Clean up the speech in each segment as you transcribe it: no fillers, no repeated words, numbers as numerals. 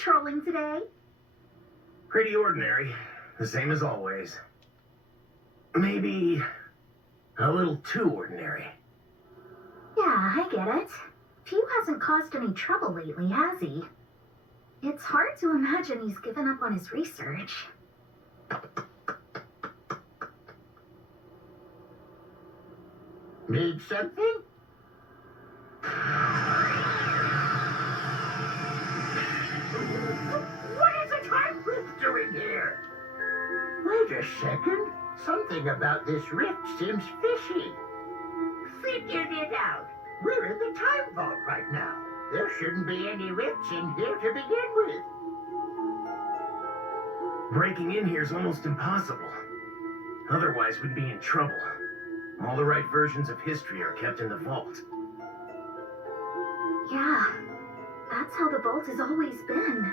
patrolling today? Pretty ordinary. The same as always. Maybe a little too ordinary. Yeah, I get it. Pew hasn't caused any trouble lately, has he? It's hard to imagine he's given up on his research. Need something? What is a time rift doing here? Wait a second. Something about this rift seems fishy. Figured it out. We're in the time vault right now. There shouldn't be any rifts in here to begin with. Breaking in here is almost impossible. Otherwise, we'd be in trouble. All the right versions of history are kept in the vault. Yeah, that's how the vault has always been.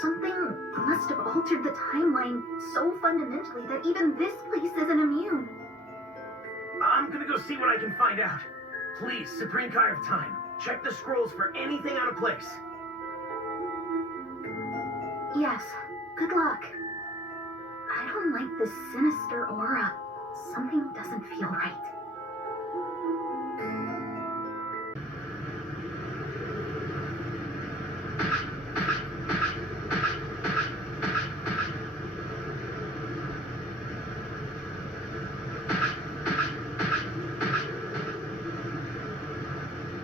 Something must have altered the timeline so fundamentally that even this place isn't immune. I'm gonna go see what I can find out. Please, Supreme Kai of Time, check the scrolls for anything out of place. Yes, good luck. I don't like this sinister aura. Something doesn't feel right.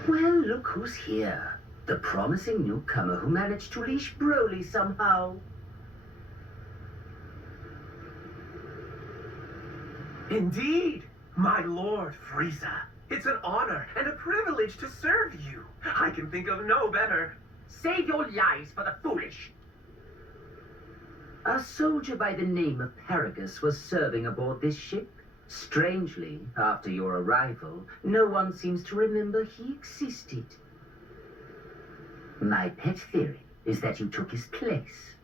Well, look who's here. The promising newcomer who managed to leash Broly somehow. Indeed, my Lord Frieza. It's an honor and a privilege to serve you. I can think of no better. Save your lies for the foolish. A soldier by the name of Paragus was serving aboard this ship. Strangely, after your arrival, no one seems to remember he existed. My pet theory is that you took his place.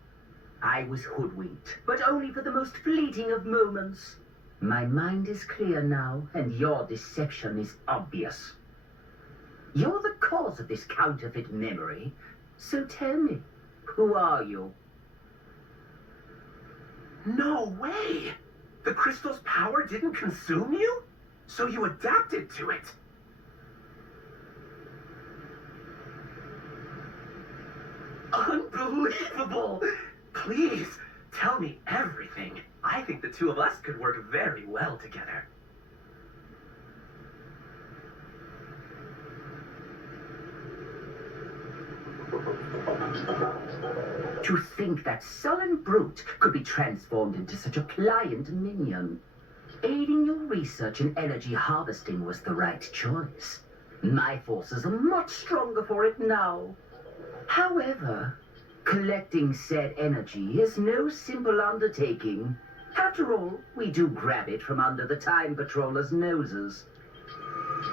I was hoodwinked, but only for the most fleeting of moments. My mind is clear now, and your deception is obvious. You're the cause of this counterfeit memory, so tell me, who are you? No way! The crystal's power didn't consume you? So you adapted to it. Unbelievable! Please, tell me everything. I think the two of us could work very well together. To think that sullen brute could be transformed into such a pliant minion. Aiding your research in energy harvesting was the right choice. My forces are much stronger for it now. However, collecting said energy is no simple undertaking. After all, we do grab it from under the Time Patrollers' noses.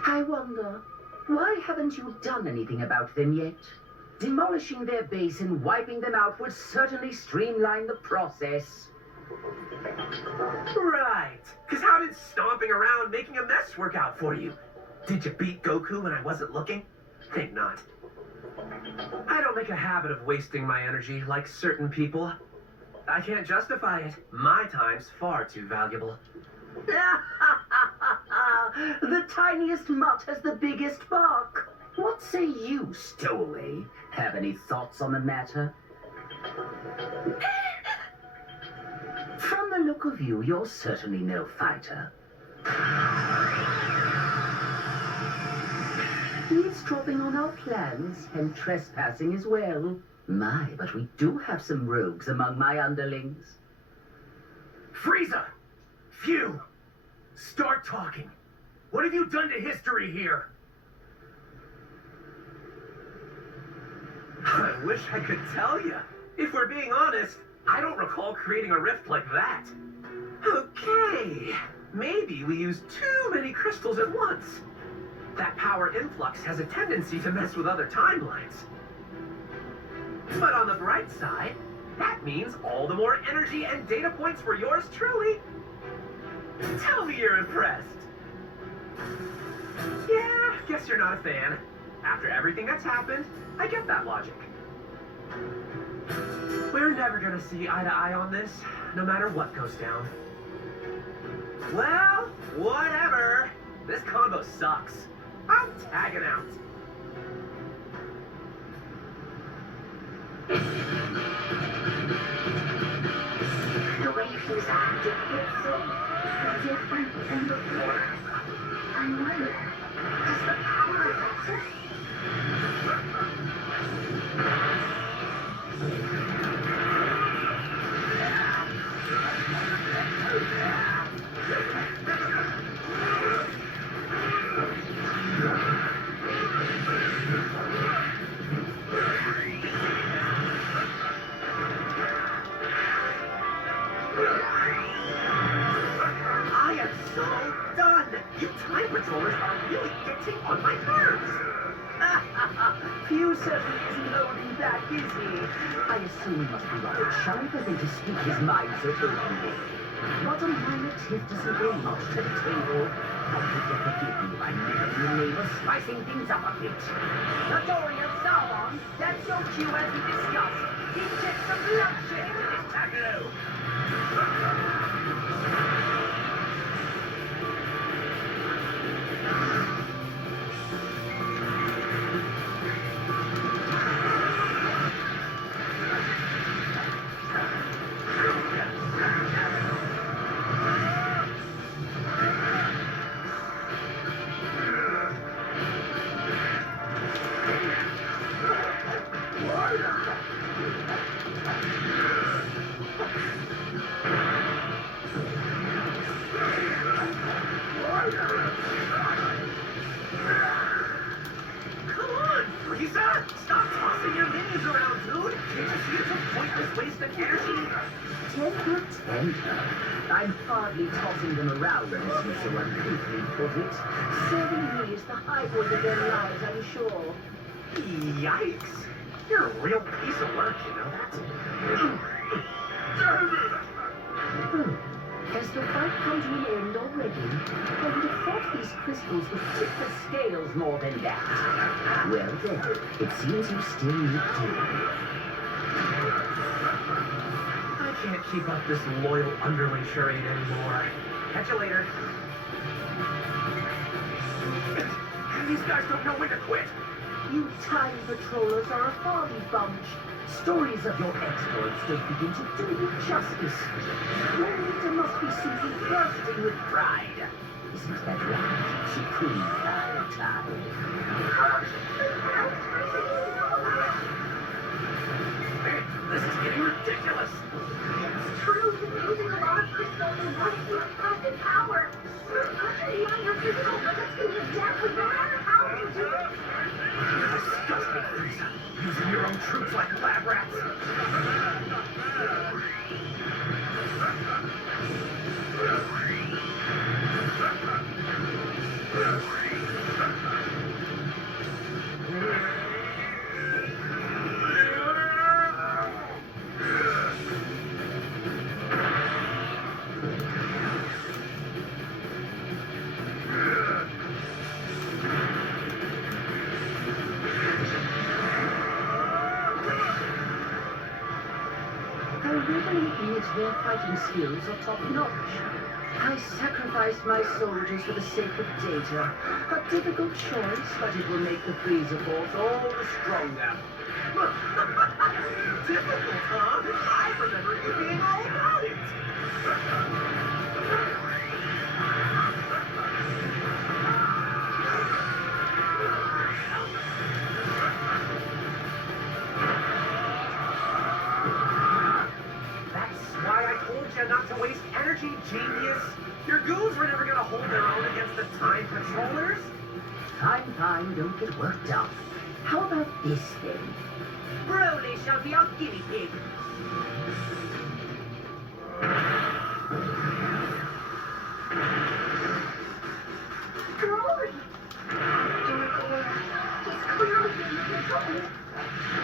I wonder, why haven't you done anything about them yet? Demolishing their base and wiping them out would certainly streamline the process. Right. Because how did stomping around making a mess work out for you? Did you beat Goku when I wasn't looking? Think not. I don't make a habit of wasting my energy like certain people. I can't justify it. My time's far too valuable. The tiniest mutt has the biggest bark. What say you, Stowaway? Have any thoughts on the matter? From the look of you, you're certainly no fighter. Eavesdropping on our plans and trespassing as well. My, but we do have some rogues among my underlings. Frieza! Phew! Start talking. What have you done to history here? I wish I could tell you. If we're being honest, I don't recall creating a rift like that. Okay, maybe we used too many crystals at once. That power influx has a tendency to mess with other timelines. But on the bright side, that means all the more energy and data points for yours truly. Tell me you're impressed. Yeah, guess you're not a fan. After everything that's happened, I get that logic. We're never gonna see eye to eye on this, no matter what goes down. Well, whatever. This combo sucks. I'm tagging out. The way he's acting, it's so different than before. I wonder, does the power affect it? I am so done! You time patrollers are really getting on my nerves! Hugh certainly isn't holding back, is he? I assume he must be rather shy for him to speak his mind so openly. What a minor tiff doesn't bring much to the table. I hope you'll forgive me if I mention the name of spicing things up a bit. Notorious Sauron, that's your cue as we discussed. Inject some bloodshed into this tableau. Come on, Frieza! Stop tossing your minis around, dude! Can't you see it's a pointless waste of energy? Temper. I'm hardly tossing them around, as you so uncouthly put it. Serving me is the high point of their lives, I'm sure. Yikes! You're a real piece of work, you know that? Has the fight come to an end already? I would have thought these crystals would tip the scales more than that. Well then, it seems you still need doing. I can't keep up this loyal underling charade anymore. Catch you later. These guys don't know when to quit. You time patrollers are a hardy bunch. Stories of your exploits don't begin to do you justice. Your leader must be simply bursting with pride. Isn't that right, Supreme Valentine? This is getting ridiculous. It's true, you're using a lot of crystals and running your present power. Beyond your physical limits can be deadly no matter how you do it. You're disgusting, Frieza. Using your own troops like lab rats. I readily admit their fighting skills are top-notch. I sacrificed my soldiers for the sake of data. A difficult choice, but it will make the Frieza Force all the stronger. Difficult, huh? I remember you being all about it. That's why I told you not to waste energy, genius. Your goons were never gonna hold their own against the Time Patrollers. Fine, fine, don't get worked up. How about this then? Broly shall be our guinea pig. Broly! He's clearly being controlled.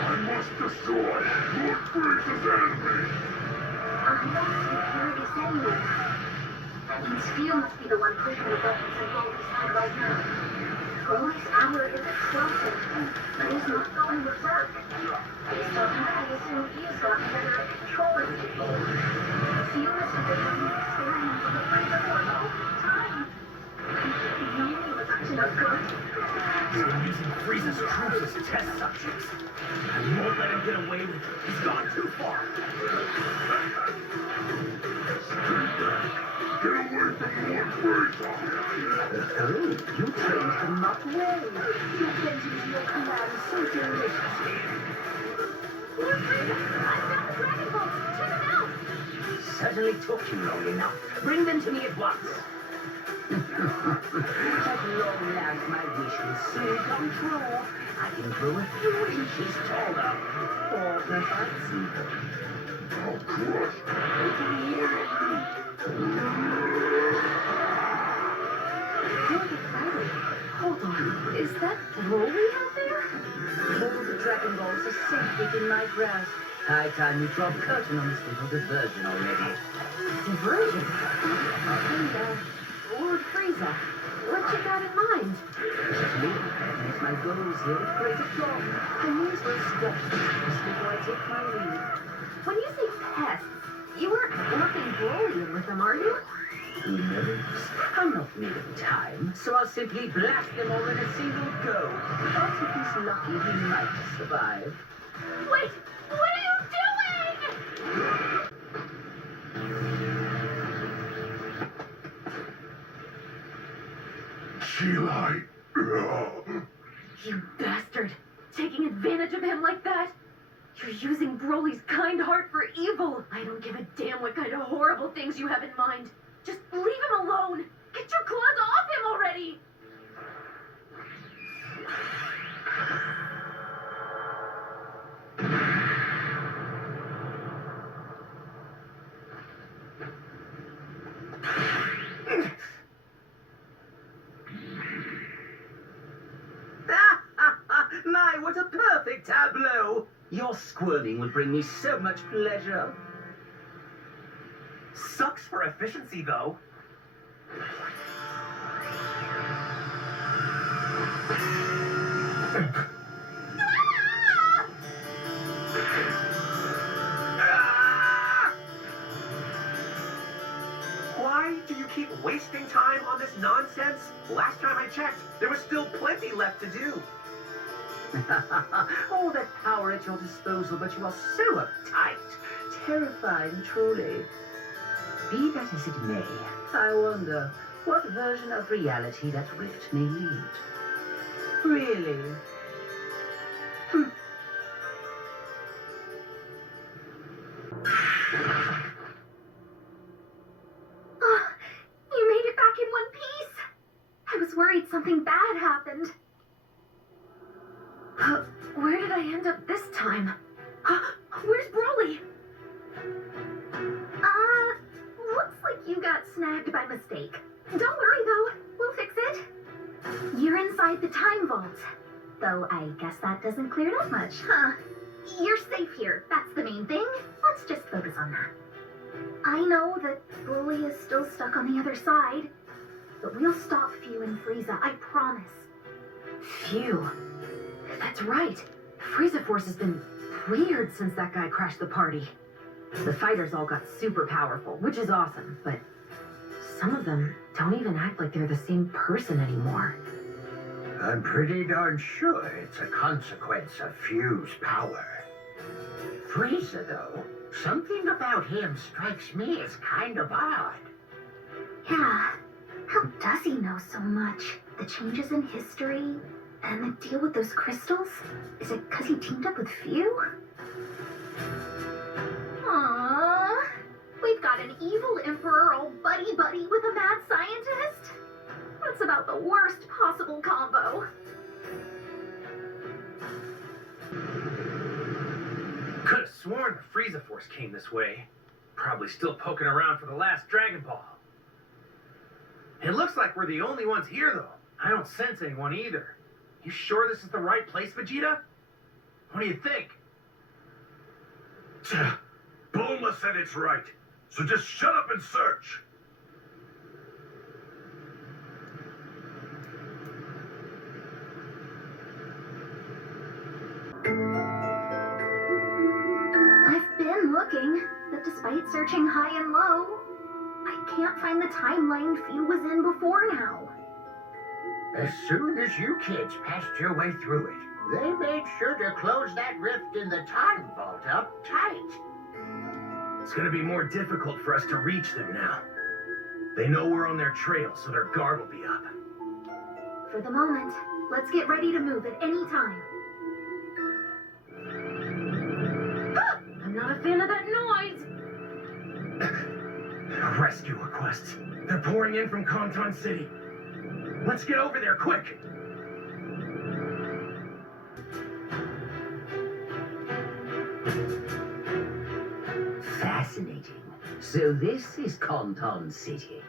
I must destroy Lord Frieza's enemy! I'm not securities anyway. That means Phil must be the one pushing the buttons and Broly's head right now. Broly's power is explosive, but he's not going berserk. Based on that, I assume he's gotten better at controlling people. You must have been having experience with the Frieza Force all this time. I know he was up to no good. He's been using Frieza's troops as test subjects. I won't let him get away with it. He's gone too far. Get away from Lord Frieza! Oh, you trained them not well. You bent into your command so deliciously. Lord Frieza, I've got the Dragon Balls. Check them out. Certainly took you long enough. Bring them to me at once. At long last, my wish will soon come true. I can grow a few inches taller. Or perhaps even. I'll crush every one of you! Hold on, is that Broly out there? All the Dragon Balls are safe within my grasp. High time you drop curtain on this little diversion already. Diversion? Hey, Lord Frieza, what you got in mind? Just me and my goals here with great aplomb. I may as well stretch this just before I take my leave. When you say pests, you aren't working Broly in with them, are you? Who knows? I'm not made of time, so I'll simply blast them all in a single go. But if he's lucky, he might survive. Wait! What are you doing? Cheelai! You bastard! Taking advantage of him like that? You're using Broly's kind heart for evil! I don't give a damn what kind of horrible things you have in mind. Just leave him alone! Get your claws off him already! My, what a perfect tableau! Your squirming would bring me so much pleasure. Sucks for efficiency, though. Why do you keep wasting time on this nonsense? Last time I checked, there was still plenty left to do. All that power at your disposal, but you are so uptight. Terrifying, truly. Be that as it may, I wonder what version of reality that rift may lead. Really? Oh, you made it back in one piece! I was worried something bad happened. Where did I end up this time? Where's Broly? Looks like you got snagged by mistake. Don't worry though, we'll fix it. You're inside the time vault. Though I guess that doesn't clear it up much, huh? You're safe here, that's the main thing. Let's just focus on that. I know that Broly is still stuck on the other side, but we'll stop Phew and Frieza, I promise. Phew. That's right. Frieza Force has been weird since that guy crashed the party. The fighters all got super powerful, which is awesome, but some of them don't even act like they're the same person anymore. I'm pretty darn sure it's a consequence of Phew's power. Frieza, though, something about him strikes me as kind of odd. Yeah. How does he know so much? The changes in history and the deal with those crystals? Is it because he teamed up with Phew? Aww. We've got an evil emperor all buddy-buddy with a mad scientist? That's about the worst possible combo. Could have sworn the Frieza Force came this way. Probably still poking around for the last Dragon Ball. It looks like we're the only ones here, though. I don't sense anyone either. You sure this is the right place, Vegeta? What do you think? Bulma said it's right, so just shut up and search. looking, but despite searching high and low, I can't find the timeline Few was in before now. As soon as you kids passed your way through it, they made sure to close that rift in the time vault up tight. It's gonna be more difficult for us to reach them now. They know we're on their trail, so their guard will be up. For the moment, let's get ready to move at any time. I'm not a fan of that noise! Rescue requests. They're pouring in from Conton City. Let's get over there, quick! Fascinating. So this is Conton City.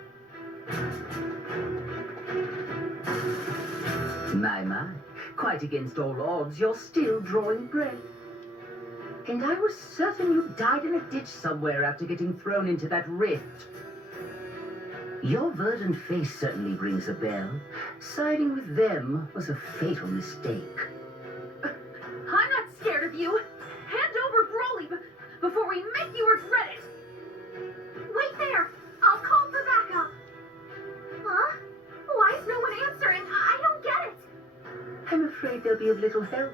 My. Quite against all odds, you're still drawing breath. And I was certain you died in a ditch somewhere after getting thrown into that rift. Your verdant face certainly rings a bell. Siding with them was a fatal mistake. I'm not scared of you. Hand over Broly before we make you regret it. Wait there. I'll call for backup. Huh? Why is no one answering? I don't get it. I'm afraid they'll be of little help.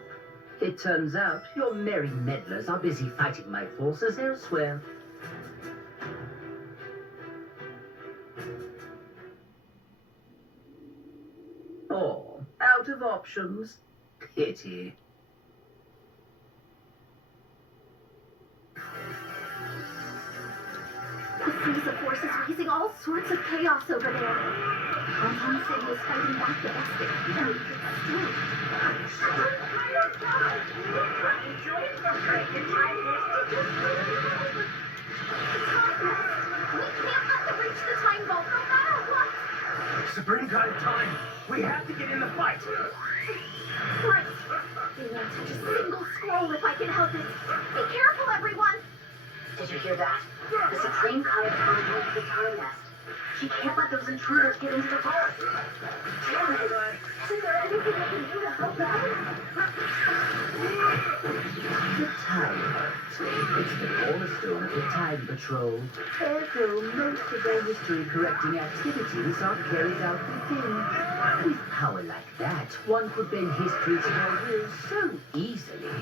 It turns out your merry meddlers are busy fighting my forces elsewhere. Or out of options. Pity. The Frieza force is raising all sorts of chaos over there. Conton City is fighting back the best it can, but still. We can't let them reach the time vault no matter what! Supreme God of Time, we have to get in the fight! Right. They won't touch a single scroll if I can help it. Be careful, everyone! Did you hear that? The Supreme Kaioken moved the time nest. She can't let those intruders get into the vault. Damn it! Isn't there anything I can do to help out? The Time Vault. It's the cornerstone of the Time Patrol. Ergo, most of their history-correcting activities are carried out within. With power like that, one could bend history to their will so easily.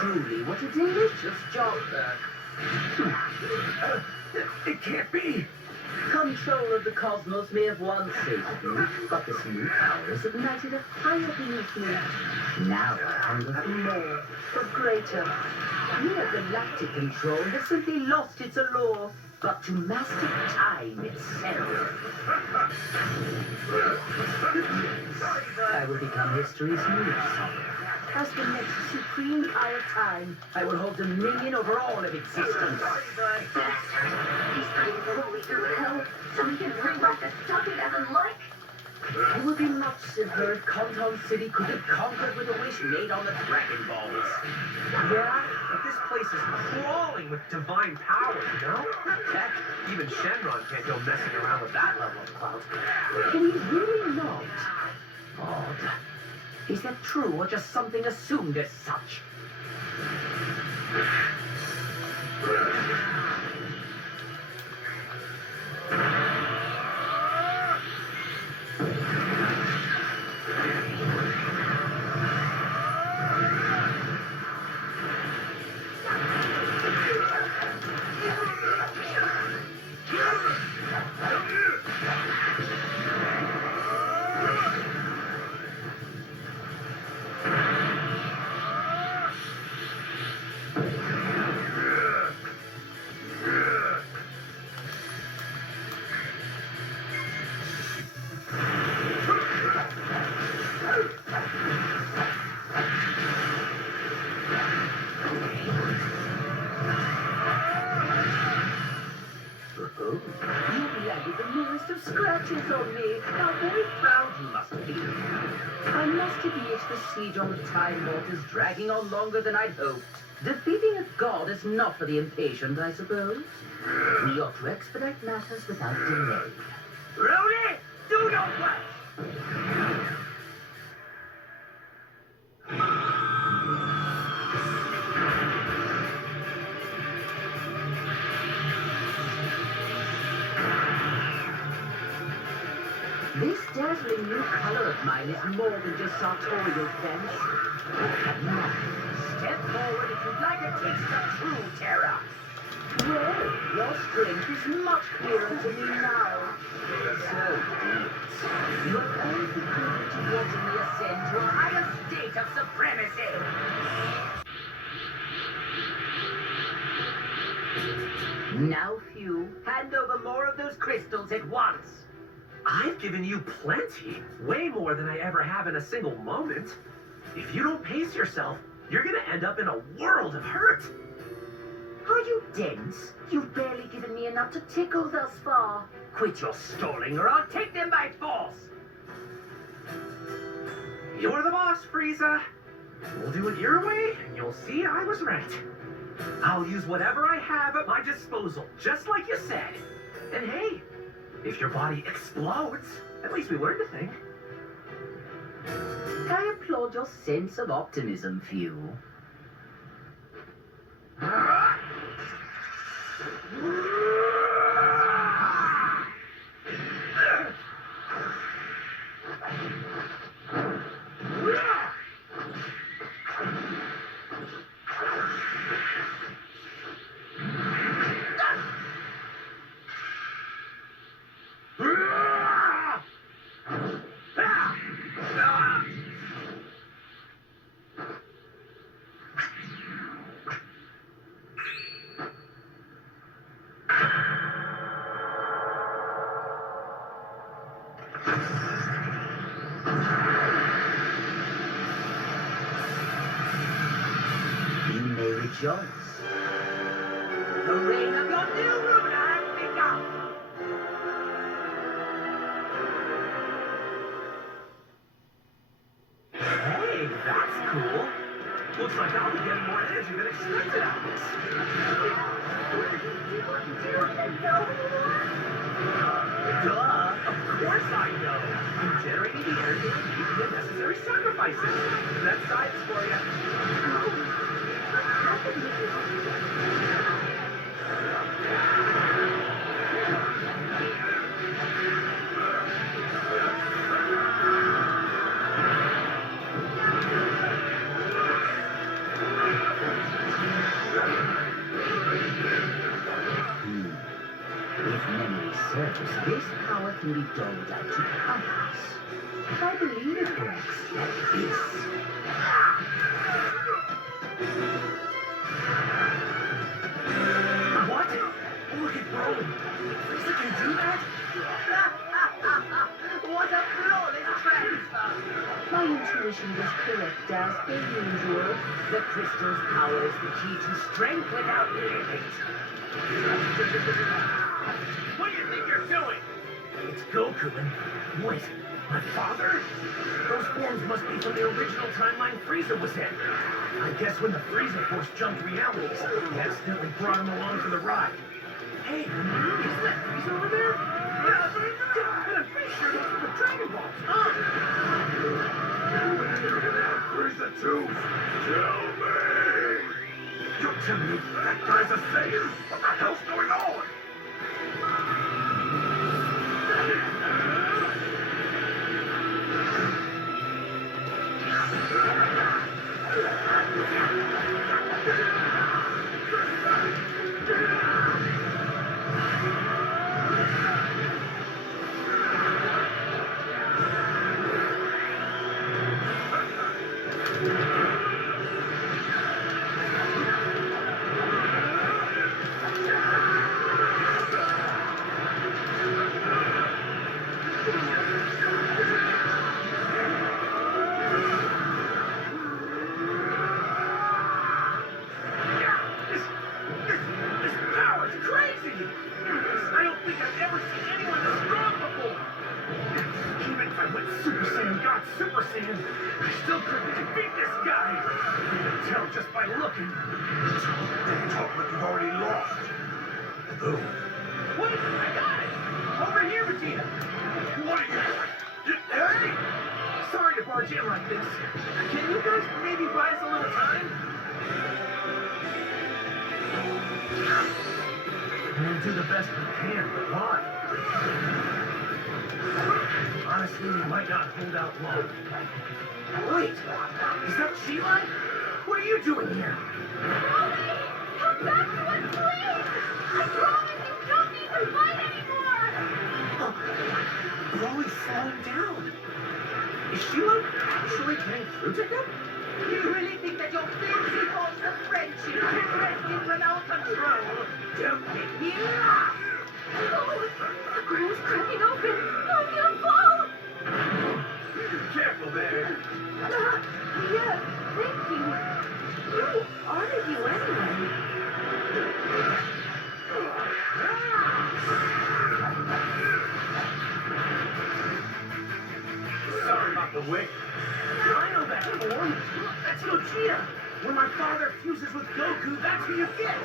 Truly, what a delicious job, Burke. It can't be! Control of the cosmos may have once saved you, but this new power has ignited a fire beneath me. Now I hunger for more, for greater. Mere galactic control has simply lost its allure, but to master time itself. I will become history's muse. As the next supreme eye of time, I will hold dominion over all of existence. He's putting Broly through hell so he can bring back the stuff he doesn't like. It would be much simpler if Conton City could be conquered with a wish made on the Dragon Balls. Yeah, but this place is crawling with divine power, you know? Heck, even Shenron can't go messing around with that level of clout. Can he really not? Odd. Is that true or just something assumed as such? You landed the nearest of scratches on me. How very proud you must be. I must admit the siege on the Time Vault is dragging on longer than I'd hoped. Defeating a god is not for the impatient, I suppose. We ought to expedite matters without delay. Rudy, do your best! This dazzling new color of mine is more than just sartorial sense. Now, step forward if you'd like a taste of true terror. Well, your strength is much clearer to me now. So be it. You have only contributed to watching me ascend to a higher state of supremacy. Now, few, hand over more of those crystals at once. I've given you plenty. Way more than I ever have in a single moment. If you don't pace yourself, you're gonna end up in a world of hurt. Are you dense? You've barely given me enough to tickle thus far. Quit your stalling or I'll take them by force. You're the boss, Frieza. We'll do it your way, and you'll see I was right. I'll use whatever I have at my disposal, just like you said. And hey, if your body explodes, at least we learned a thing. I applaud your sense of optimism, Few. You may rejoice. The reign of your new ruler has begun. Hey, that's cool. Looks like I'll be getting more energy than expected out of this. Duh, of course I know. You generated the energy and making the necessary sacrifices. That's science for you. If memory serves, this power can be doled out to others. I believe it works like this. What? Look at Broly. Frieza can do that? What a flawless transfer! My intuition was correct as per usual. The crystal's power is the key to strength without limit. What do you think you're doing? It's Goku and... Wait, my father? Those forms must be from the original timeline Frieza was in. I guess when the Frieza Force jumped realities, he accidentally brought him along for the ride. Hey, is that Frieza over there? Yeah, and I'm pretty sure those are the Dragon Balls, huh? Frieza 2, tell me! You're telling me that guy's a Saiyan? What the hell's going on? Super Saiyan, I still couldn't defeat this guy. You can tell just by looking. Don't talk like you've already lost. Though, Wait, I got it. Over here, Vegeta. what are you... Hey! Sorry to barge in like this. Can you guys maybe buy us a little time? We'll do the best we can, but why? Honestly, we might not hold out long. Wait, is that Sheila? What are you doing here? Rolly! Come back to us, please! I promise you don't need to fight anymore! Broly's slowing down. Is Sheila actually getting through to him? You really think that your flimsy hopes of friendship can rest in without control? Don't make me laugh! Oh, the ground's cracking open! I'm gonna fall! Careful there. Yeah, thank you. Who are you anyway? Sorry about the wait. I know that form. That's Gogeta. When my father fuses with Goku, that's who you get.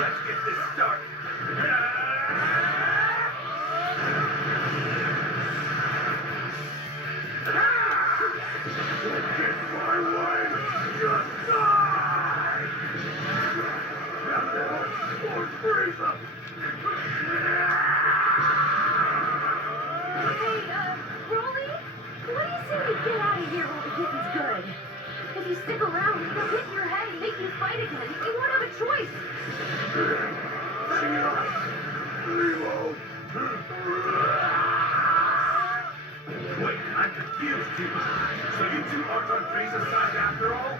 Let's get this started. Get my way! Just die! Lord Frieza! Hey, Broly? What do you say we get out of here while the hitting's good? If you stick around, they'll hit your head and make you fight again. You won't have a choice. Reload! Wait, I'm confused, too. So you two aren't on Frieza's side after all?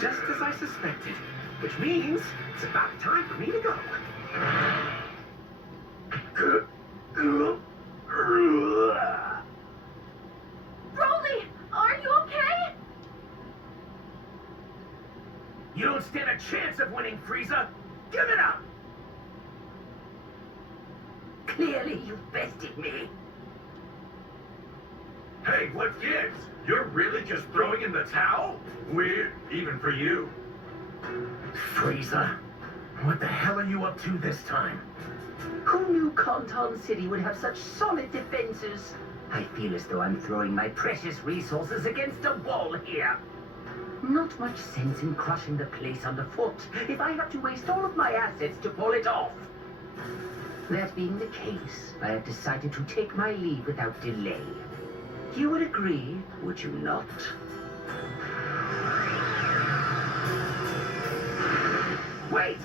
Just as I suspected. Which means it's about time for me to go. Broly, are you okay? You don't stand a chance of winning, Frieza. Give it up! Clearly you've bested me. Hey, what gives? You're really just throwing in the towel? Weird, even for you. Frieza, what the hell are you up to this time? Who knew Canton City would have such solid defenses? I feel as though I'm throwing my precious resources against a wall here. Not much sense in crushing the place underfoot if I have to waste all of my assets to pull it off. That being the case, I have decided to take my leave without delay. You would agree, would you not? Wait!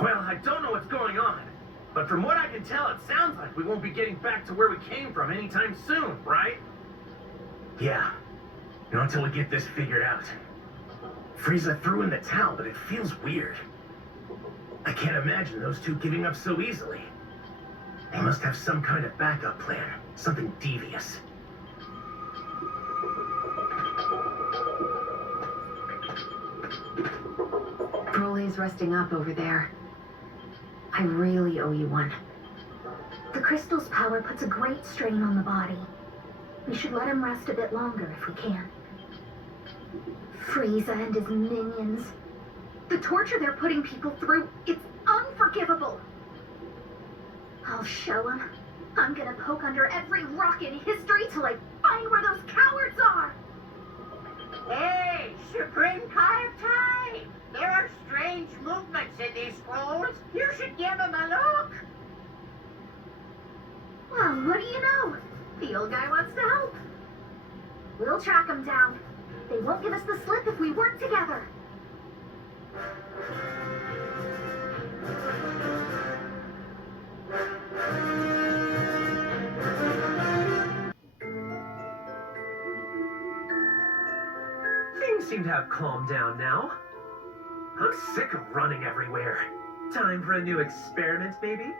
Well, I don't know what's going on, but from what I can tell, it sounds like we won't be getting back to where we came from anytime soon, right? Yeah. Not until we get this figured out. Frieza threw in the towel, but it feels weird. I can't imagine those two giving up so easily. They must have some kind of backup plan, something devious. Broly's resting up over there. I really owe you one. The crystal's power puts a great strain on the body. We should let him rest a bit longer if we can. Frieza and his minions. The torture they're putting people through, it's unforgivable. I'll show them. I'm gonna poke under every rock in history till I find where those cowards are. Hey, Supreme Kai of Time! There are strange movements in these scrolls. You should give them a look. Well, what do you know? The old guy wants to help. We'll track them down. They won't give us the slip if we work together. Things seem to have calmed down now. I'm sick of running everywhere. Time for a new experiment, maybe?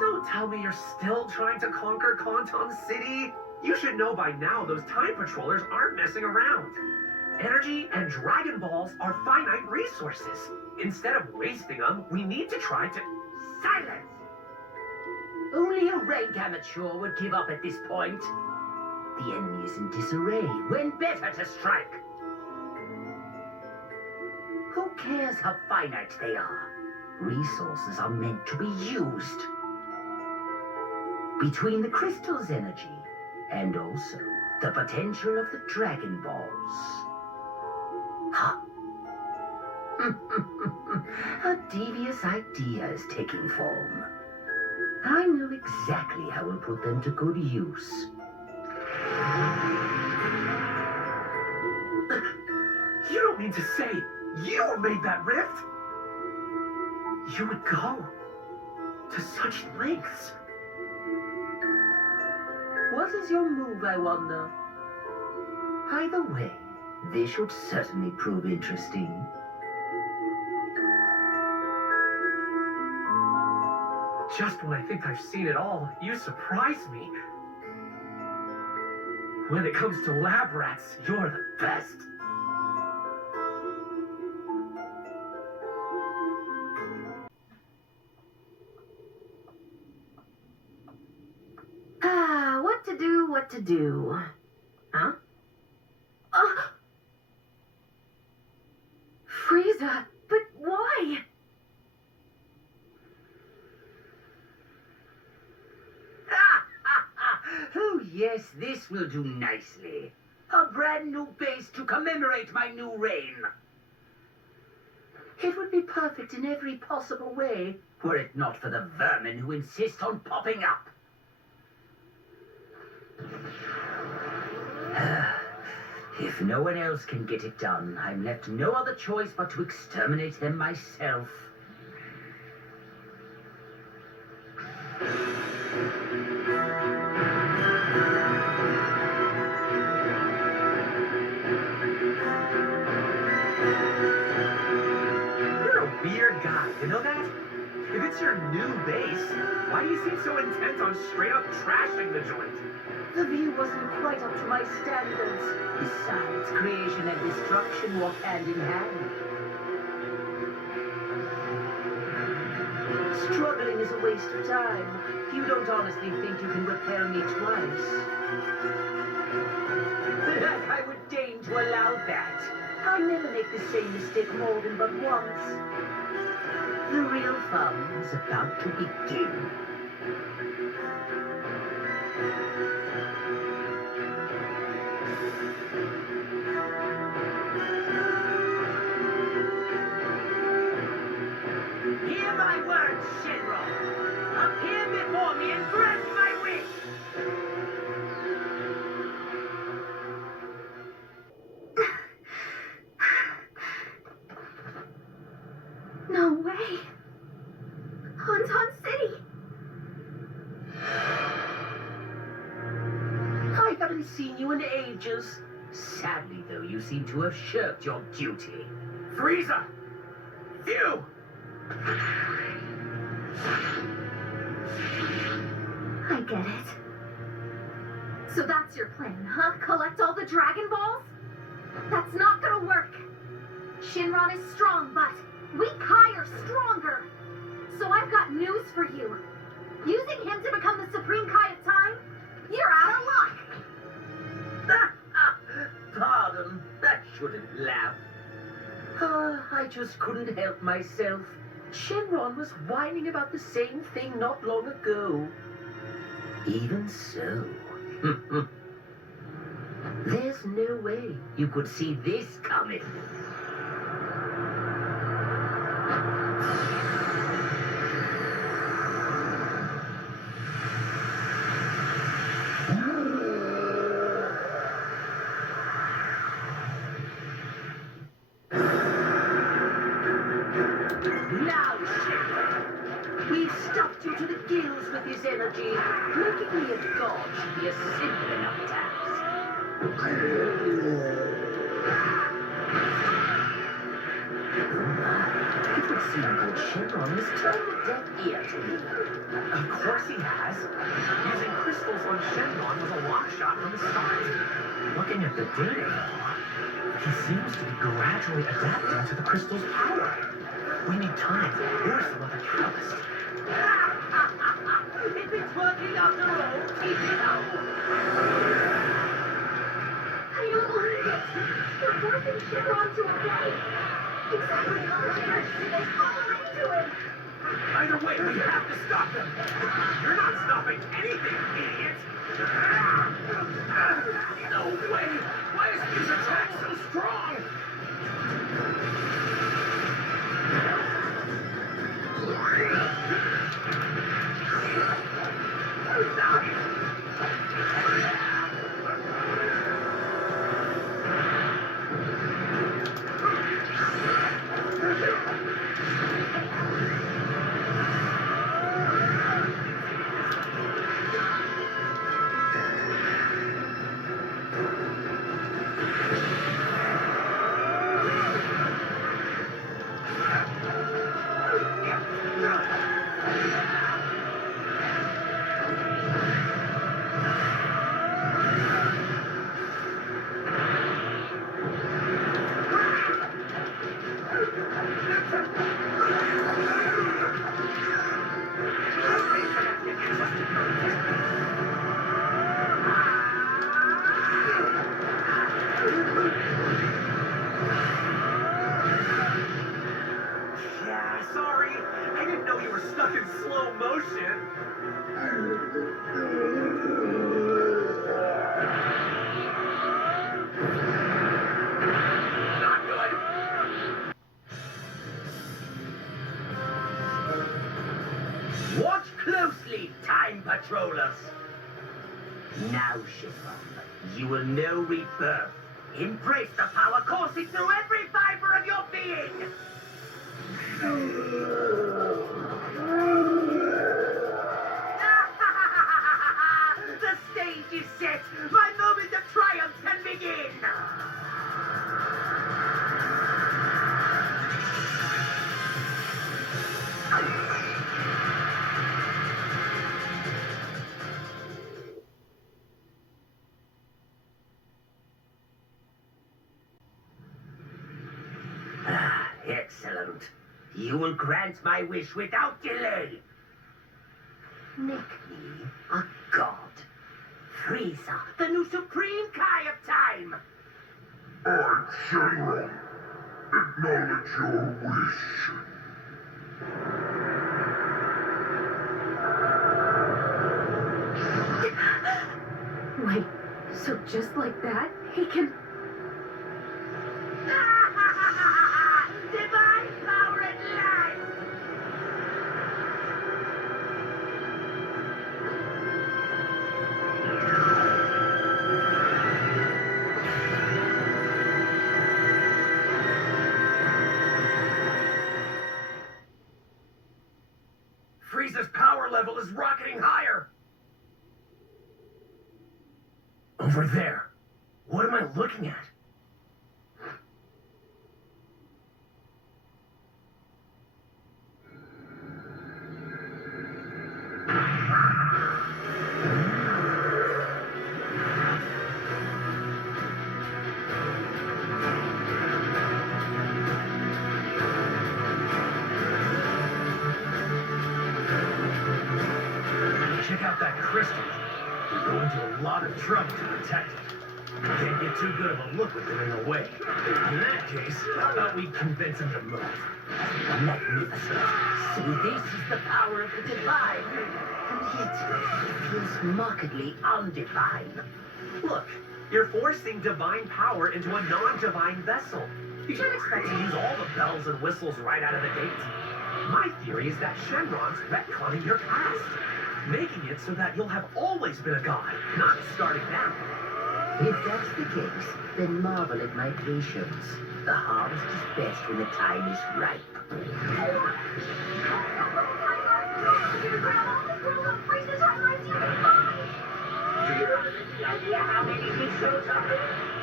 Don't tell me you're still trying to conquer Canton City. You should know by now those time patrollers aren't messing around. Energy and Dragon Balls are finite resources. Instead of wasting them, we need to try to... Silence! Only a rank amateur would give up at this point. The enemy is in disarray. When better to strike? Who cares how finite they are? Resources are meant to be used. Between the crystal's energy and also the potential of the Dragon Balls. Ha! A devious idea is taking form. I know exactly how we'll put them to good use. You don't mean to say you made that rift? You would go to such lengths? What is your move, I wonder? Either way, this should certainly prove interesting. Just when I think I've seen it all, you surprise me. When it comes to lab rats, you're the best. What to do? Huh? Frieza, but why? Oh yes, this will do nicely. A brand new base to commemorate my new reign. It would be perfect in every possible way, were it not for the vermin who insist on popping up. If no one else can get it done, I'm left no other choice but to exterminate them myself. You're a weird guy, you know that? If it's your new base, why do you seem so intent on straight up trashing the joint? The view wasn't quite up to my standards. Besides, creation and destruction walk hand in hand. Struggling is a waste of time. You don't honestly think you can repel me twice. Like I would deign to allow that. I never make the same mistake more than but once. The real fun is about to begin. Hear my words, Shenron. Appear before me and grant my wish. No way. Honton City. I haven't seen you in ages. Sadly, though, you seem to have shirked your duty. Frieza! You! I get it. So that's your plan, huh? Collect all the Dragon Balls? That's not gonna work. Shinron is strong, but weak Kai are stronger. So I've got news for you. Using him to become the Supreme Kai of Time? You're out of luck. Pardon, I shouldn't laugh. I just couldn't help myself. Shenron was whining about the same thing not long ago. Even so, there's no way you could see this coming. Now, Shenron, we've stuffed you to the gills with his energy. Making me a god should be a simple enough task. It would seem that Shenron has turned a deaf ear to me. Of course he has. Using crystals on Shenron was a long shot from the start. Looking at the data, he seems to be gradually adapting to the crystal's power. We need time or some other catalyst. If it's working after all, keep it up. I don't like it. You're forcing Shinron to obey. Exactly. They fall into it. Either way, we have to stop them. You're not stopping anything, idiot. No way. Why is his attack so strong? Yeah, sorry. I didn't know you were stuck in slow motion. Not good. Watch closely, Time Patrollers. Now, Shinron, you will know rebirth. Embrace the power coursing through every fiber of your being. The stage is set. My moment of triumph can begin. Excellent. You will grant my wish without delay. Make me a god. Frieza, the new supreme Kai of time. I, Shenron, acknowledge your wish. Wait, so just like that, he can... Divine power at last! Frieza's power level is rocketing higher. Over there. What am I looking at? Check out that crystal. We're going to a lot of trouble to protect it. Can't get too good of a look with it in the way. In that case, how about we convince him to move? Magnificent. So this is the power of the divine. And yet, it feels markedly undivine. Look, you're forcing divine power into a non-divine vessel. You can't expect to use all the bells and whistles right out of the gate. My theory is that Shenron's retconning your past, making it so that you'll have always been a god, not starting now. If that's the case, then marvel at my patience. The harvest is best when the time is ripe. Do you have any idea how many he shows up in?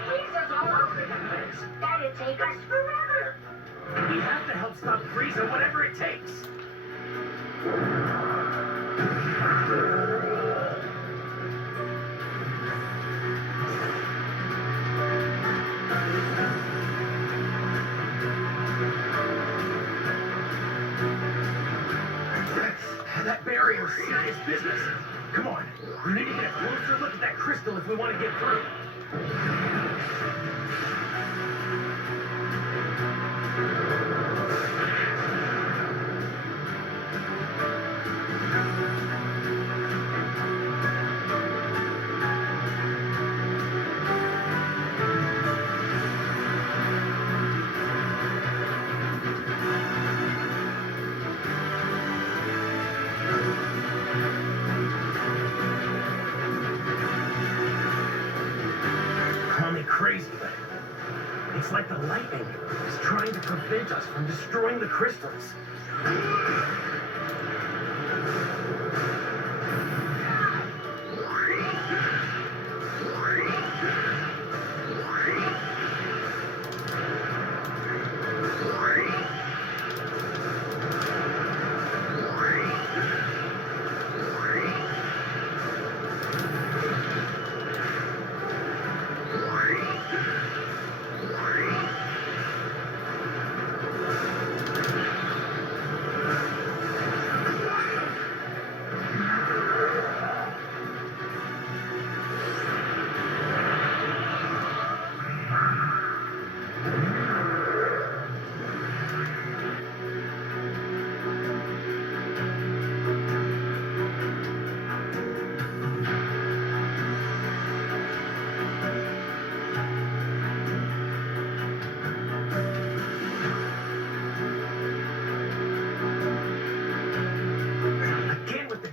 Frieza's all over the place. That'd take us forever. We have to help stop Frieza, whatever it takes. That barrier's serious business. Come on, we need to get a closer look at that crystal if we want to get through. crazy thing. It's like the lightning is trying to prevent us from destroying the crystals.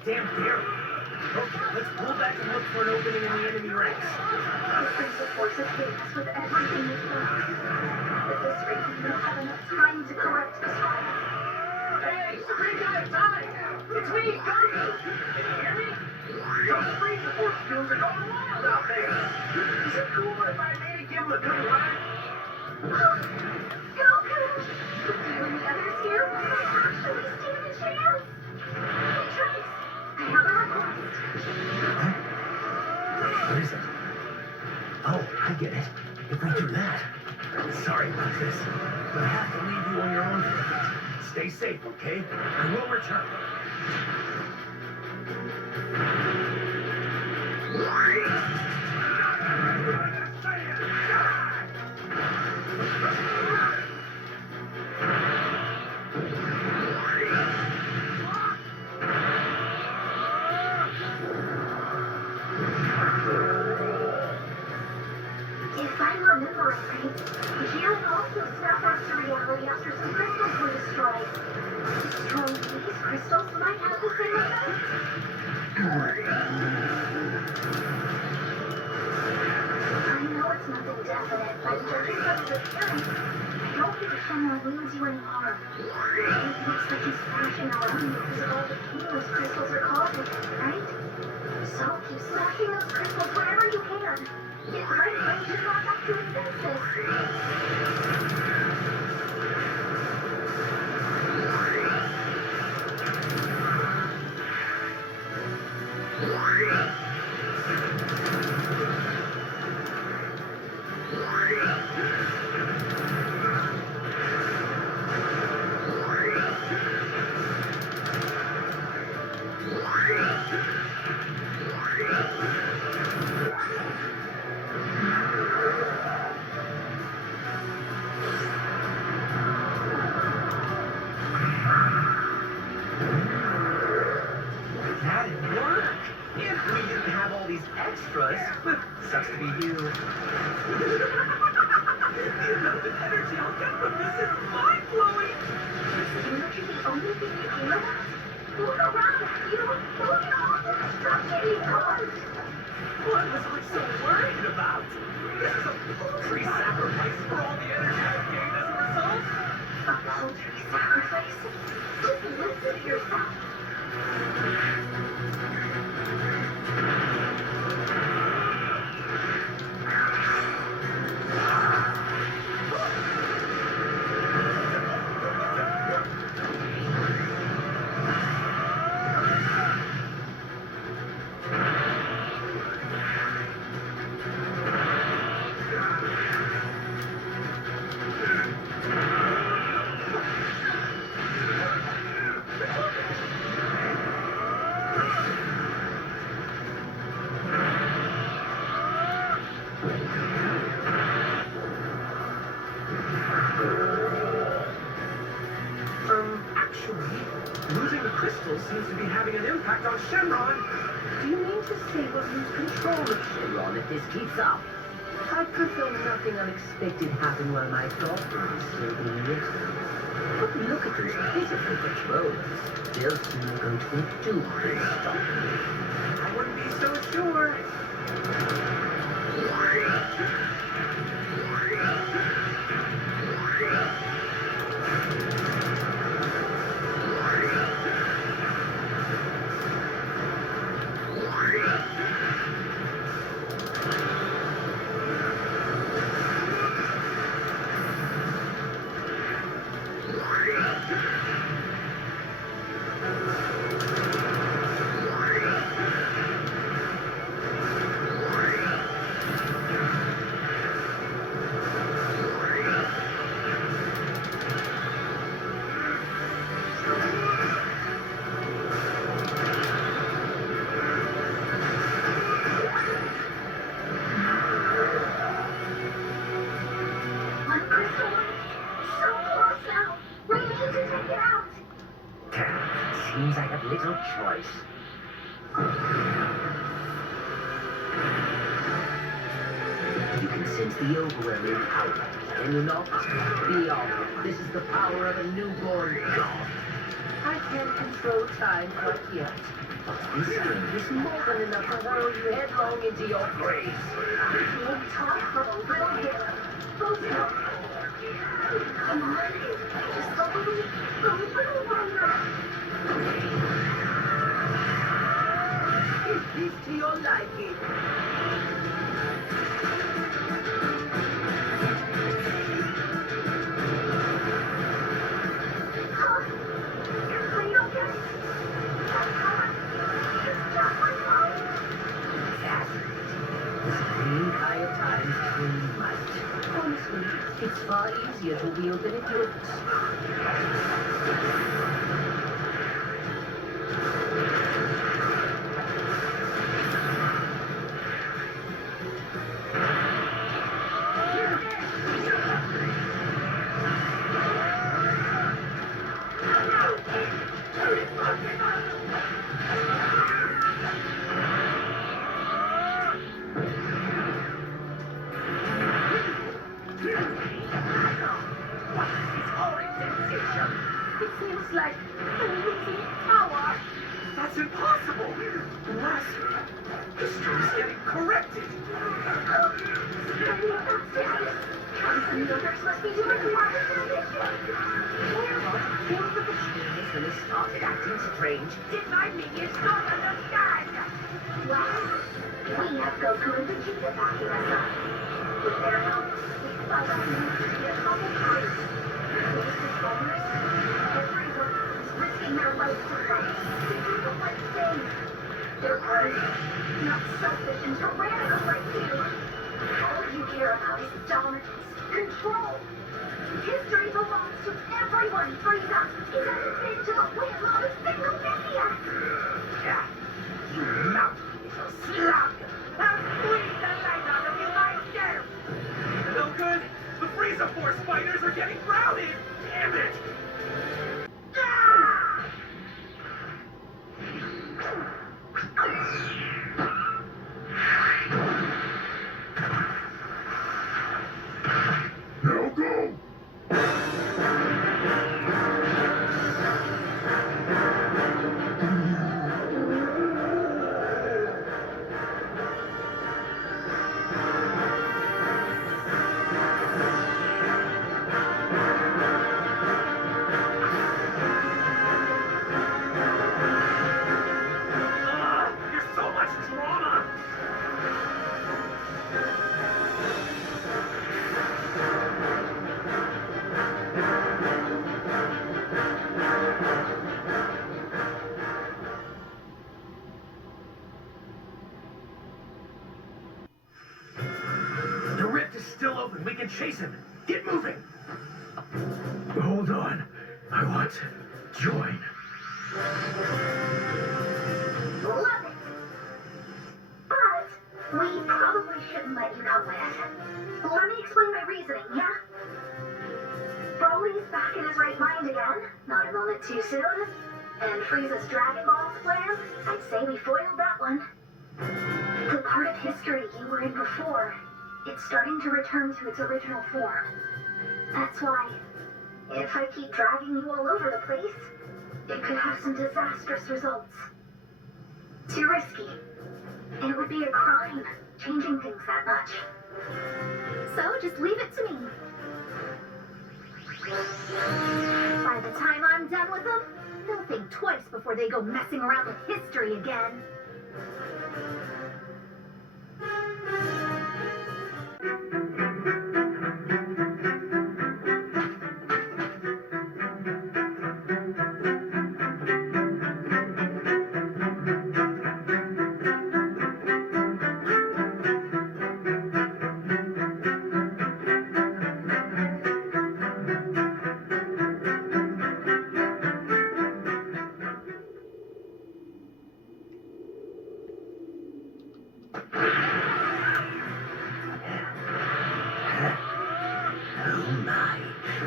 Damn dairy. Okay, let's pull back and look for an opening in the enemy ranks. The Freezer Force has hit us with everything it's got. At this rate, we won't have enough time to correct the strike. Hey, Supreme Guy of Time! It's me, Goku! Can you hear me? Those Freezer Force skills are going wild out there! Is it cool if I maybe give him a good ride? Goku! With you and the others here, we might actually stand a chance. Hey, Trunks, I have a request. What is it? Oh, I get it. If we do that... Sorry about this, but I have to leave you on your own for a bit. Stay safe, okay? I will return. If I remember right, Jiren also snapped back to reality after some crystals were destroyed. Destroying these crystals might have the same effect. I know it's nothing definite, but judging from his appearance, I don't think Shenron means you any harm. It looks like he's flashing around because of all the pain those crystals are causing, right? So keep smashing those crystals wherever you can. Get ready when Shenron back to his senses. That'd work! If we didn't have all these extras. Sucks to be you. The amount of energy I'll get from this is mind-blowing! Is energy the only thing you care about? Look around at you! Look at all the destruction he caused! What was I so worried about? This is a paltry sacrifice for all the energy I've gained as a result. A paltry sacrifice? Just listen to yourself. Actually, losing the crystals seems to be having an impact on Shenron. Do you mean to say we'll lose control of Shenron if this keeps up? I'd prefer nothing unexpected happen while my daughter is still being written. But look at these pitiful controllers. They'll soon go to a doom they stop me. I wouldn't be so sure. seems I have little choice. You can sense the overwhelming power, can you not? Beyond, this is the power of a newborn god. I can't control time quite yet, but this strength is more than enough to whirl you headlong into your grave. Big talk from a little hero. Go tell me. Come on. Just a little longer. Is this to your liking? Huh? I don't get it. It's just my phone. The supreme Kai of time's true might. Honestly, it's far easier to wield than it looks. It seems like I'm losing power. That's impossible! Unless history's getting corrected! The universe must be doing more than this. All the genius when it started acting strange did my minions not understand? Well, we have Goku and Vegeta backing us up. With their help, we fight off the nuclear bubble fight. These performers, everyone is risking their life to fight. To do the right thing. They're brave, not selfish and tyrannical like you. All you care about is dominance, control. History belongs to everyone, Frieza. It hasn't been to the whim of a single maniac. Yeah, you mouthy little slug! I'll squeeze the life out of you myself! No good! The Frieza Force fighters are getting routed! Damn it! Ah! Now go! There's so much drama! The rift is still open. We can chase him. Get moving. Hold on. I want to join. Love it. But we probably shouldn't let you come with. Let me explain my reasoning, yeah? Broly's back in his right mind again. Not a moment too soon. And Frieza's Dragon Ball's plan? I'd say we foiled that one. The part of history you were in before, it's starting to return to its original form. That's why, if I keep dragging you all over the place, it could have some disastrous results. Too risky. It would be a crime, changing things that much. So just leave it to me. By the time I'm done with them, they'll think twice before they go messing around with history again.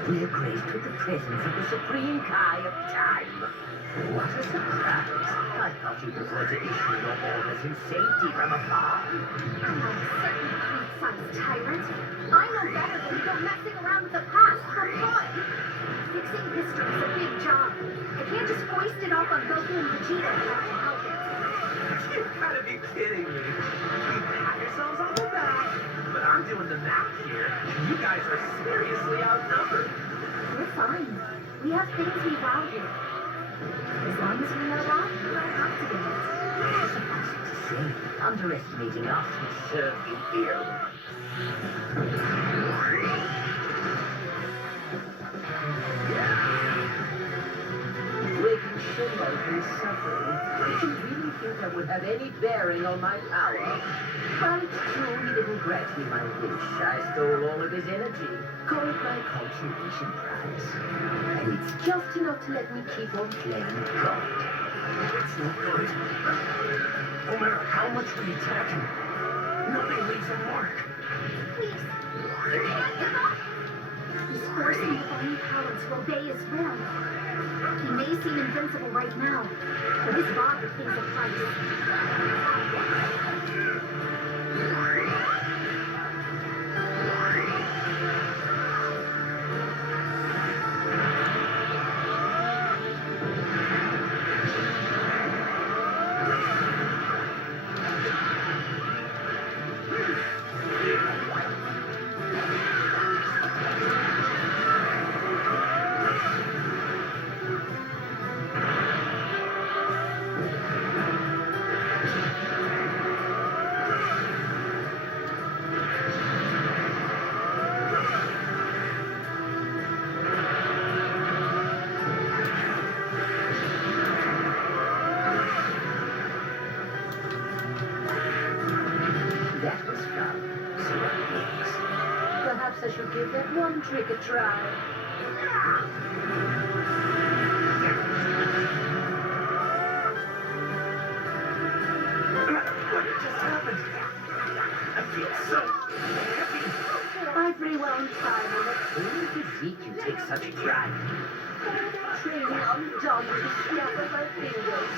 we're graced with the presence of the supreme Kai of time. What a surprise! I thought you preferred to issue your orders in safety from afar. I'm not a certain pint-sized tyrant. I know better than to go messing around with the past for fun. Fixing history is a big job. I can't just foist it off on Goku and Vegeta and have to help it. You've got to be kidding me. You pat yourselves on the back, but I'm doing the math here. You guys are seriously outnumbered. We're fine. We have things we value. As long as we know that, we don't have to get it. Suffice it to say, underestimating us would serve you ill. Waking Shinra from suffering, did you really think that would have any bearing on my power? But it's true he didn't grant me my wish. I stole all of his energy, called my consolation prize. And it's just enough to let me keep on playing God. It's no good. No matter how much we attack him, nothing leaves a mark. Please, you can't give up. He's forcing the Bony Power to obey his will. He may seem invincible right now, but his body pays a price. That was fun. So what next? Perhaps I should give that one trick a try. What just happened? I feel so heavy. Everyone time on a clean physique you take such pride. All that training undone with the snap of my fingers.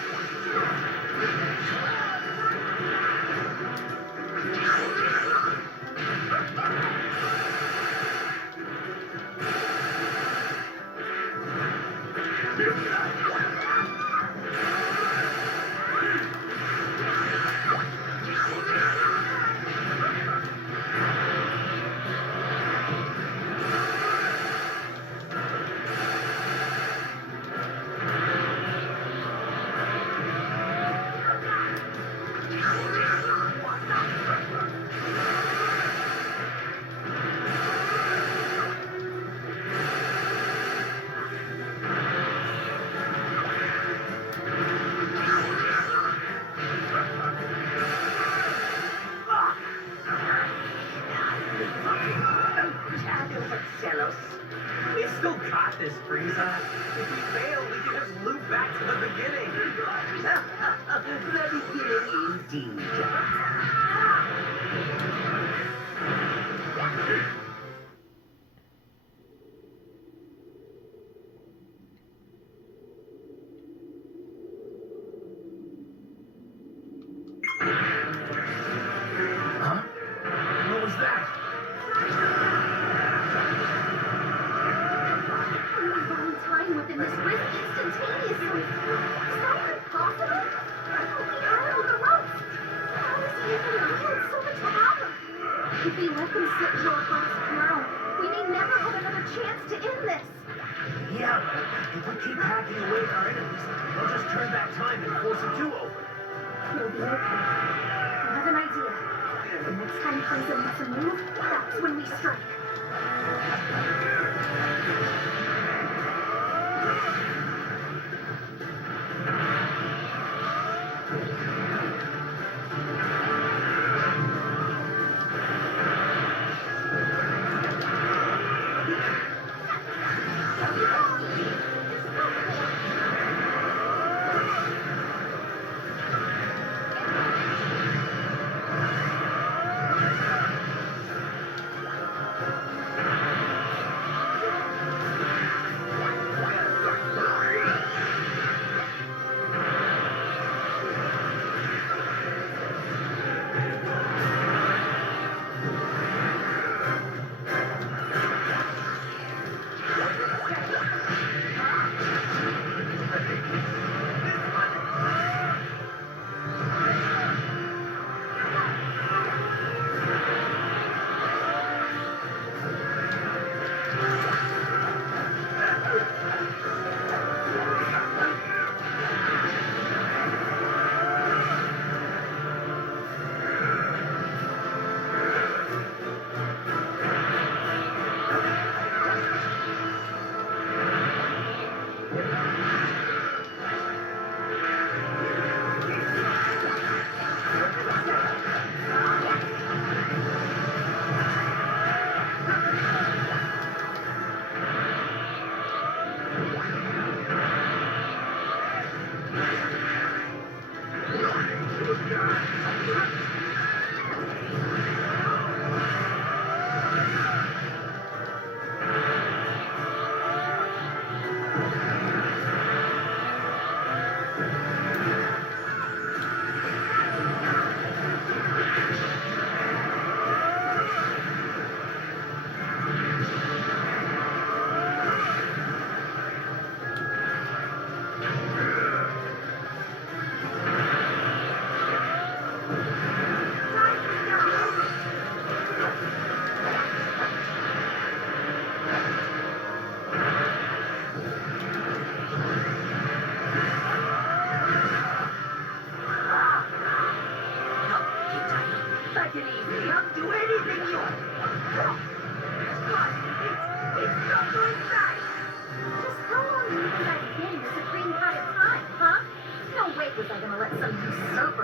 We still got this, Frieza. If we fail, we can just loop back to the beginning. The beginning indeed. Huh? What was that? We found time within this rift instantaneously. Is that even possible? He handled the ropes. How is he even handling so much power? If we let them slip into our grasp now, we may never have another chance to end this. Yeah, if we keep hacking away at our enemies, they'll just turn back time and force a do-over. We'll be okay. I have an idea. The next time Frieza makes a move, that's when we strike.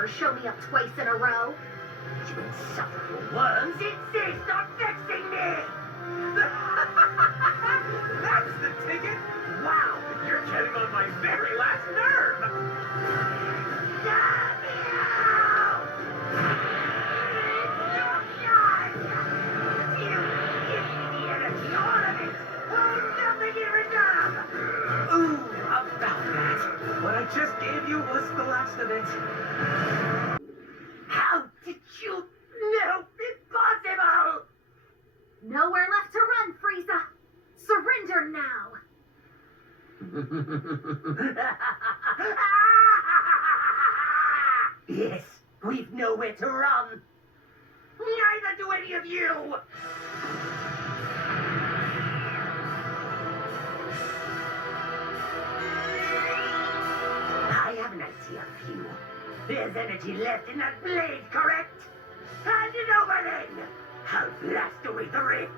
dare show me up twice in a row. You insufferable worms insist on vexing me! That's the ticket! Wow, you're getting on my very last nerve! Let me out! It's your chance! You give me the energy, all of it! Oh, nothing in return! Ooh, about that. What I just gave you was the last of it. How did you know? Impossible! Nowhere left to run, Frieza. Surrender now. Yes, we've nowhere to run. Neither do any of you! I have an idea for you. There's energy left in that blade, correct? Hand it over then! I'll blast away the rift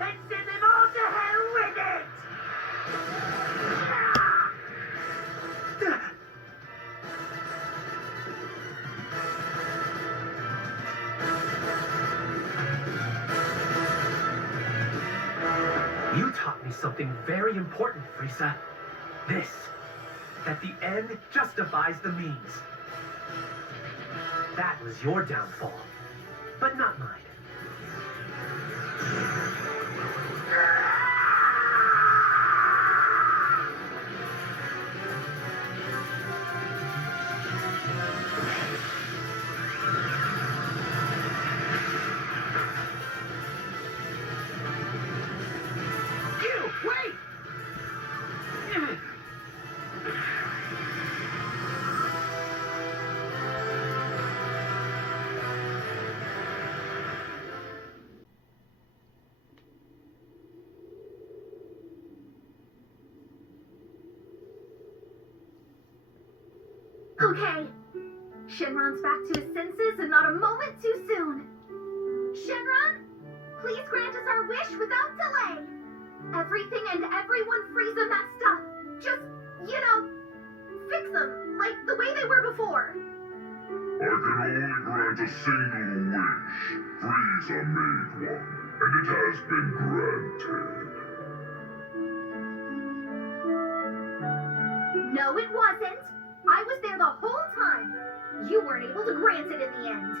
and send them all to hell with it! Ah! You taught me something very important, Frieza. This, that the end justifies the means. That was your downfall, but not mine. You, wait! Okay. Shenron's back to his senses and not a moment too soon. Shenron, please grant us our wish without delay. Everything and everyone Frieza messed up. Just, fix them like the way they were before. I can only grant a single wish. Frieza made one, and it has been granted. No, it wasn't. I was there the whole time. You weren't able to grant it in the end.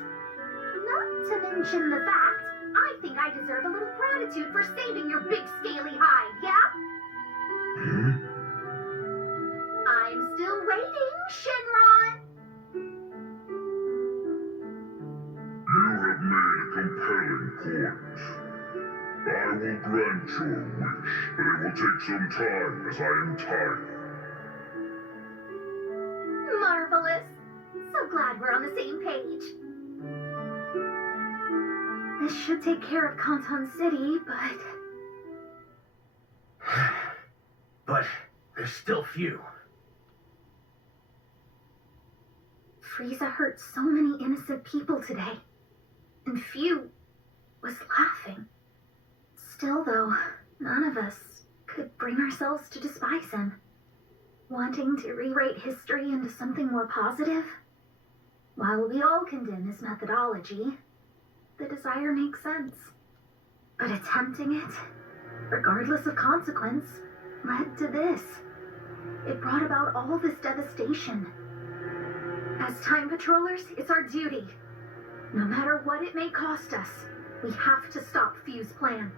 Not to mention the fact, I think I deserve a little gratitude for saving your big scaly hide, yeah? Hmm? I'm still waiting, Shenron. You have made a compelling point. I will grant your wish, but it will take some time as I am tired. Marvelous. So glad we're on the same page. This should take care of Canton City, but... But there's still few. Frieza hurt so many innocent people today, and few was laughing. Still, though, none of us could bring ourselves to despise him. Wanting to rewrite history into something more positive? While we all condemn his methodology, the desire makes sense. But attempting it, regardless of consequence, led to this. It brought about all this devastation. As Time Patrollers, it's our duty. No matter what it may cost us, we have to stop Fu's plan.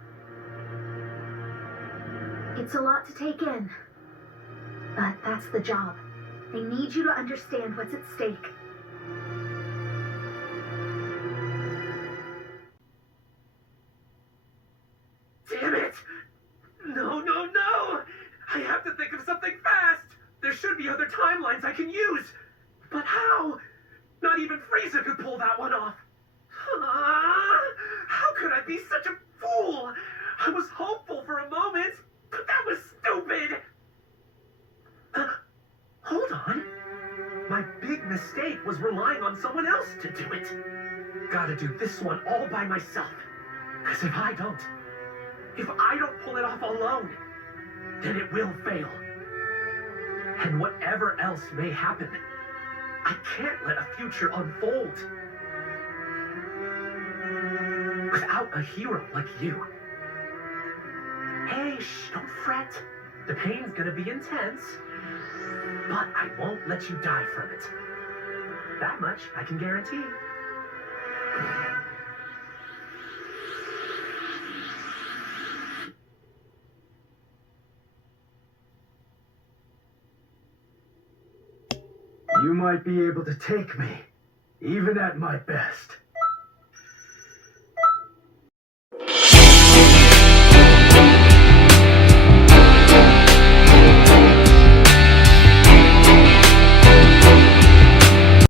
It's a lot to take in, but that's the job. They need you to understand what's at stake. Damn it! No, no, no! I have to think of something fast! There should be other timelines I can use! But how? Not even Frieza could pull that one off! How could I be such a fool? I was hopeful for a moment, but that was stupid! Hold on. My big mistake was relying on someone else to do it. Gotta do this one all by myself. Because if I don't pull it off alone, then it will fail. And whatever else may happen, I can't let a future unfold without a hero like you. Hey, shh, don't fret. The pain's gonna be intense, but I won't let you die from it. That much I can guarantee. You might be able to take me, even at my best.